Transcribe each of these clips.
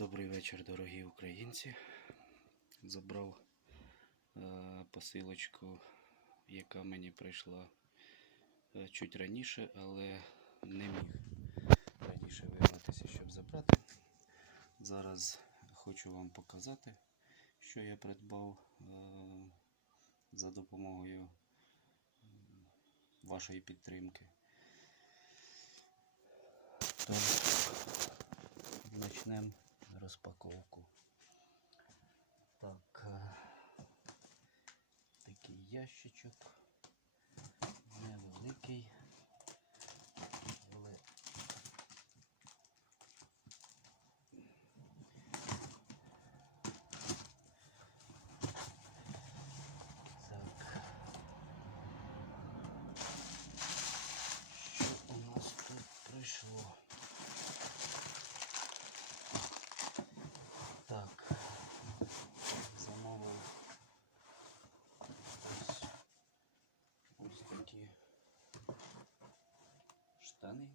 Добрий вечір, дорогі українці. Забрав е, посилочку, яка мені прийшла е, чуть раніше, але не міг раніше виявитися, щоб забрати. Зараз хочу вам показати, що я придбав е, за допомогою вашої підтримки. Тож, Почнемо розпаковку. Так, е, такий ящичок. Невеликий. Але так. Що у нас тут прийшло? Так, замовив ось, ось такі штани.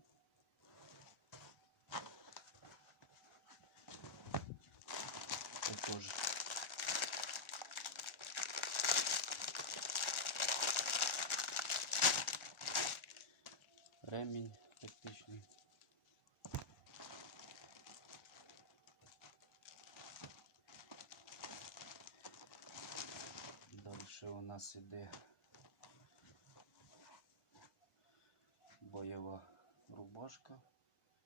Також ремінь тактичний. Далі у нас іде бойова рубашка,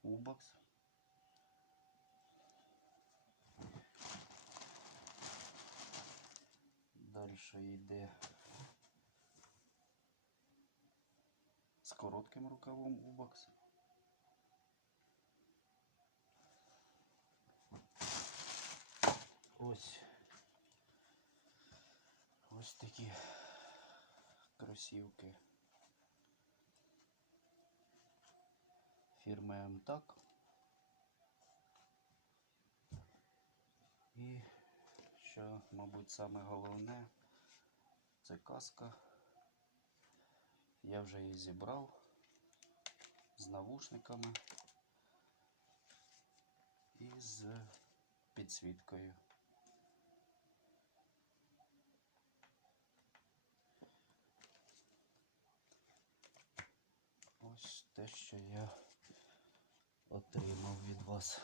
убакс. Далі йде з коротким рукавом убакс. Ось Ось такі кросівки фірми МТАК. І що, мабуть, саме головне, це каска. Я вже її зібрав з навушниками і з підсвіткою. Ось те, що я отримав від вас.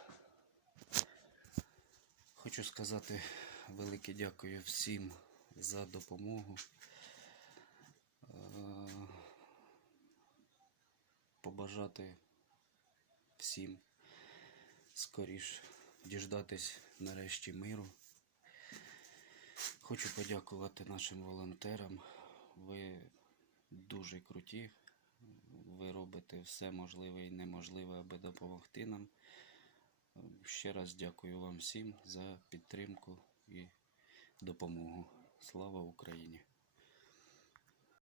Хочу сказати велике дякую всім за допомогу. Е, Побажати всім скоріш діждатись нарешті миру. Хочу подякувати нашим волонтерам. Ви дуже круті. Ви робите все можливе і неможливе, аби допомогти нам. Ще раз дякую вам всім за підтримку і допомогу. Слава Україні!